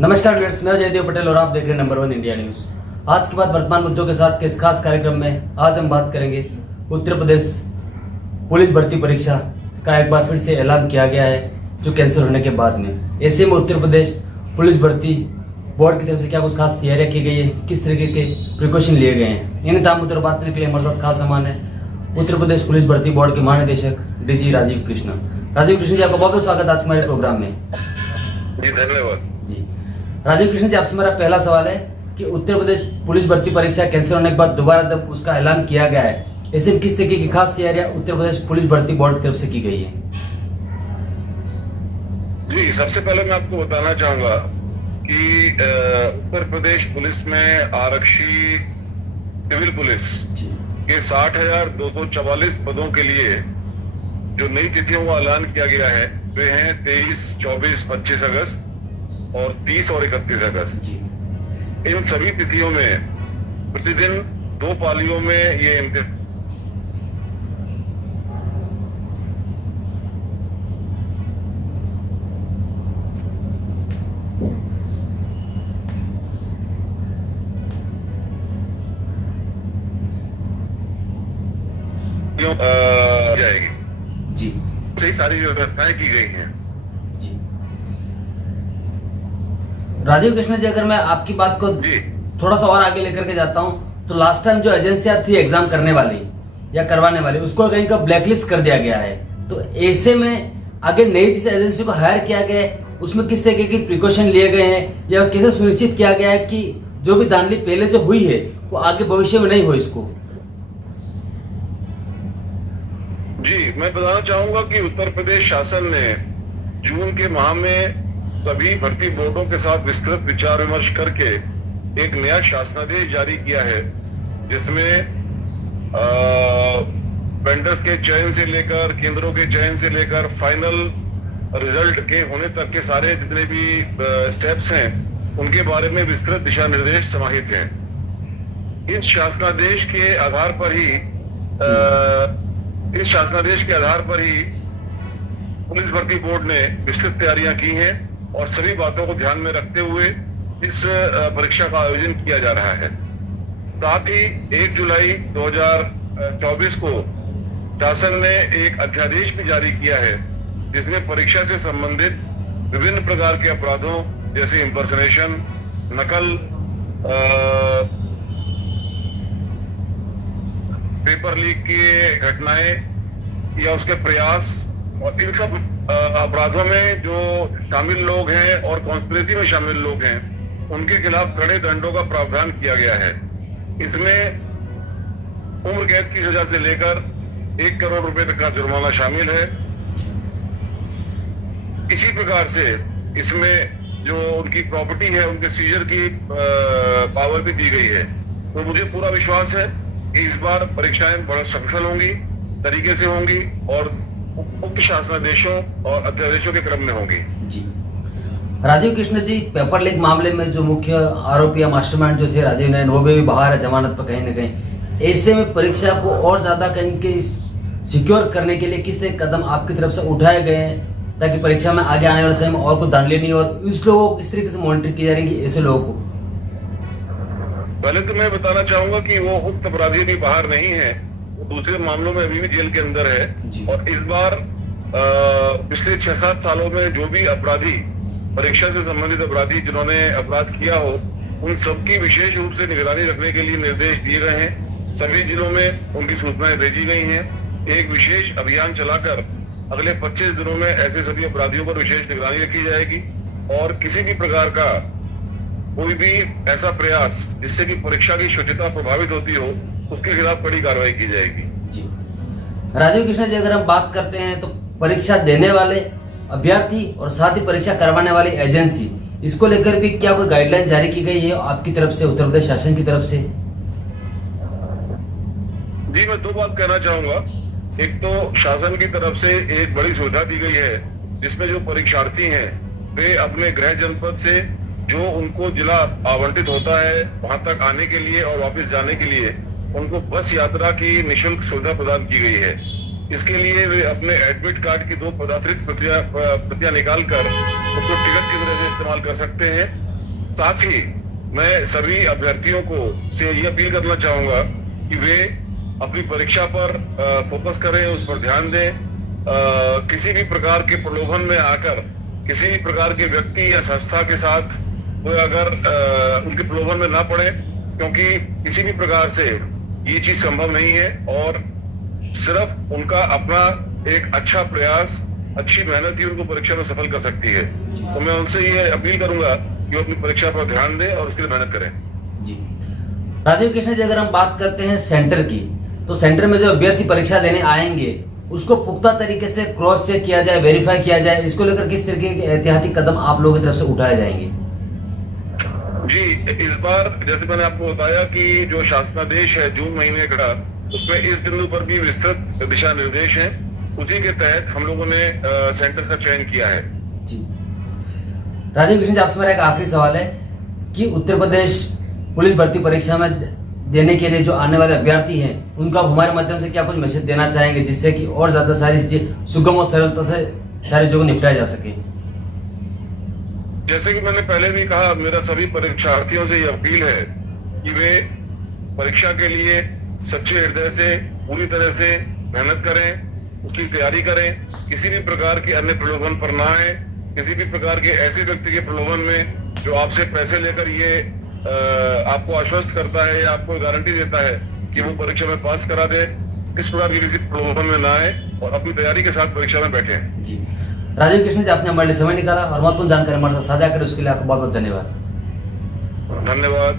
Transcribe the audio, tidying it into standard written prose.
नमस्कार व्यूअर्स, मैं जयदेव पटेल और आप देख रहे हैं नंबर 1 इंडिया न्यूज। आज के बाद वर्तमान मुद्दों के साथ के इस खास कार्यक्रम में आज हम बात करेंगे उत्तर प्रदेश पुलिस भर्ती परीक्षा का एक बार फिर से ऐलान किया गया है जो कैंसिल होने के बाद में। ऐसे में उत्तर प्रदेश पुलिस भर्ती बोर्ड की तरफ से क्या कुछ खास तैयारियां की गई है, किस तरीके के प्रिकॉशन लिए गए हैं, इन तमाम मुद्दों पर बात करने के लिए हमारे साथ खास सामान है उत्तर प्रदेश पुलिस भर्ती बोर्ड के महानिदेशक डीजी राजीव कृष्ण। राजीव कृष्ण जी, आपका बहुत बहुत स्वागत आज हमारे प्रोग्राम में। जी धन्यवाद। जी राजीव कृष्ण जी, आपसे मेरा पहला सवाल है कि उत्तर प्रदेश पुलिस भर्ती परीक्षा कैंसिल होने के बाद दोबारा जब उसका ऐलान किया गया है, ऐसे में किस तरीके की खास तैयारियां उत्तर प्रदेश पुलिस भर्ती बोर्ड की तरफ से की गई है? जी, सबसे पहले मैं आपको बताना चाहूंगा कि उत्तर प्रदेश पुलिस में आरक्षी सिविल पुलिस के 60,244 पदों के लिए जो नई तिथियों का ऐलान किया गया है वे हैं 23, 24, 25 अगस्त और 30 और 31 अगस्त। इन सभी तिथियों में प्रतिदिन 2 पालियों में ये जाएगी। जी, सही सारी व्यवस्थाएं की गई हैं। जी राजीव कृष्ण जी, अगर मैं आपकी बात को थोड़ा सा और आगे लेकर के जाता हूँ तो लास्ट टाइम जो एजेंसियां थी एग्जाम करने वाली या करवाने वाली, उसको कहीं का ब्लैकलिस्ट कर दिया गया है। तो ऐसे में आगे नई जिस एजेंसी को हायर किया गया है उसमें किस तरीके की प्रिकॉशन लिए गए हैं या कैसे सुनिश्चित किया गया है कि जो भी धांधली पहले जो हुई है वो आगे भविष्य में नहीं हो इसको? जी, मैं बताना चाहूंगा कि उत्तर प्रदेश शासन ने जून के माह में सभी भर्ती बोर्डों के साथ विस्तृत विचार विमर्श करके एक नया शासनादेश जारी किया है जिसमें वेंडर्स के चयन से लेकर केंद्रों के चयन से लेकर फाइनल रिजल्ट के होने तक के सारे जितने भी स्टेप्स हैं उनके बारे में विस्तृत दिशा निर्देश समाहित हैं। इस शासनादेश के आधार पर ही पुलिस भर्ती बोर्ड ने विस्तृत तैयारियां की हैं और सभी बातों को ध्यान में रखते हुए इस परीक्षा का आयोजन किया जा रहा है। साथ ही 1 जुलाई 2024 को शासन ने एक अध्यादेश भी जारी किया है जिसमें परीक्षा से संबंधित विभिन्न प्रकार के अपराधों जैसे इंपर्सनेशन, नकल, पेपर लीक की घटनाएं या उसके प्रयास और इन सब अपराधों में जो शामिल लोग हैं और कॉन्स्पिरेसी में शामिल लोग हैं उनके खिलाफ कड़े दंडों का प्रावधान किया गया है। इसमें उम्र कैद की सजा से लेकर 1 करोड़ रुपए तक का जुर्माना शामिल है। इसी प्रकार से इसमें जो उनकी प्रॉपर्टी है उनके सीजर की पावर भी दी गई है। तो मुझे पूरा विश्वास है कि इस बार परीक्षाएं बड़ा सफल होंगी, तरीके से होंगी और उक्त शासनादेशों और अध्यादेशों के क्रम में होंगी। जी राजीव कृष्ण जी, पेपर लीक मामले में जो मुख्य आरोपी या मास्टरमाइंड जो थे राजीव नयन, वो भी बाहर है जमानत पर कहीं न कहीं। ऐसे में परीक्षा को और ज्यादा कहीं के सिक्योर करने के लिए किस कदम आपकी तरफ से उठाए गए हैं ताकि परीक्षा में आगे आने वाले समय में और कोई धांधली नहीं और इस लोगों को किस तरीके से मॉनिटर की जा रही है ऐसे लोगों को? पहले तो मैं बताना चाहूंगा कि वो उक्त अपराधी भी बाहर नहीं है, दूसरे मामलों में अभी भी जेल के अंदर है। और इस बार पिछले 6-7 सालों में जो भी अपराधी, परीक्षा से संबंधित अपराधी जिन्होंने अपराध किया हो, उन सबकी विशेष रूप से निगरानी रखने के लिए निर्देश दिए गए हैं। सभी जिलों में उनकी सूचनाएं भेजी गई हैं। एक विशेष अभियान चलाकर अगले 25 दिनों में ऐसे सभी अपराधियों पर विशेष निगरानी रखी जाएगी और किसी भी प्रकार का कोई भी ऐसा प्रयास जिससे कि परीक्षा की शुचिता प्रभावित होती हो उसके खिलाफ कड़ी कार्रवाई की जाएगी। जी राजीव कृष्ण जी, अगर हम बात करते हैं तो परीक्षा देने वाले अभ्यर्थी और साथ ही परीक्षा करवाने वाली एजेंसी, इसको लेकर भी क्या कोई गाइडलाइन जारी की गई है आपकी तरफ से, उत्तर प्रदेश शासन की तरफ से? जी, मैं 2 बात कहना चाहूंगा। एक तो शासन की तरफ से एक बड़ी सुविधा दी गई है जिसमें जो परीक्षार्थी हैं वे अपने गृह जनपद से जो उनको जिला आवंटित होता है वहां तक आने के लिए और वापस जाने के लिए उनको बस यात्रा की निःशुल्क सुविधा प्रदान की गई है। इसके लिए वे अपने एडमिट कार्ड की 2 पदार्थित प्रतियां निकाल कर उसको टिकट की तरह से इस्तेमाल कर सकते हैं साथ ही मैं सभी अभ्यर्थियों को से ये अपील करना चाहूंगा कि वे अपनी परीक्षा पर फोकस करें, उस पर ध्यान दें। किसी भी प्रकार के प्रलोभन में आकर किसी भी प्रकार के व्यक्ति या संस्था के साथ कोई अगर उनके प्रलोभन में ना पड़े, क्योंकि किसी भी प्रकार से ये चीज संभव नहीं है और सिर्फ उनका अपना एक अच्छा प्रयास, अच्छी मेहनत ही उनको परीक्षा में सफल कर सकती है। तो मैं उनसे ये अपील करूंगा कि वो अपनी परीक्षा पर ध्यान दें और उसके लिए मेहनत करें। जी राजीव कृष्ण जी, अगर हम बात करते हैं सेंटर की, तो सेंटर में जो अभ्यर्थी परीक्षा देने आएंगे उसको पुख्ता तरीके से क्रॉस चेक किया जाए, वेरीफाई किया जाए, इसको लेकर किस तरीके के एहतियाती कदम आप लोगों की तरफ से उठाए जाएंगे? जी, इस बार जैसे मैंने आपको बताया कि जो शासनादेश है जून महीने का, उसमें इस बिंदु पर भी विस्तृत दिशा निर्देश हैं। उसी के तहत हम लोगों ने सेंटर का चयन किया है। जी राजीव कृष्ण जी, आपसे मेरा एक आखिरी सवाल है कि उत्तर प्रदेश पुलिस भर्ती परीक्षा में देने के लिए जो आने वाले अभ्यर्थी हैं उनका हमारे माध्यम से क्या कुछ मैसेज देना चाहेंगे जिससे कि और ज्यादा सारी चीजें सुगम और सरलता से सारी चीजों को निपटाया जा सके? जैसे कि मैंने पहले भी कहा, मेरा सभी परीक्षार्थियों से ये अपील है कि वे परीक्षा के लिए सच्चे हृदय से पूरी तरह से मेहनत करें, उसकी तैयारी करें, किसी भी प्रकार के अन्य प्रलोभन पर ना आए, किसी भी प्रकार के ऐसे व्यक्ति के प्रलोभन में जो आपसे पैसे लेकर ये आपको आश्वस्त करता है या आपको गारंटी देता है कि वो परीक्षा में पास करा दे, इस प्रकार के किसी प्रलोभन में ना आए और अपनी तैयारी के साथ परीक्षा में बैठे। जी राजीव कृष्ण जी, आपने हमारे लिए समय निकाला और महत्वपूर्ण जानकारी हमारे साथ साझा करें, उसके लिए आपको बहुत बहुत धन्यवाद। धन्यवाद।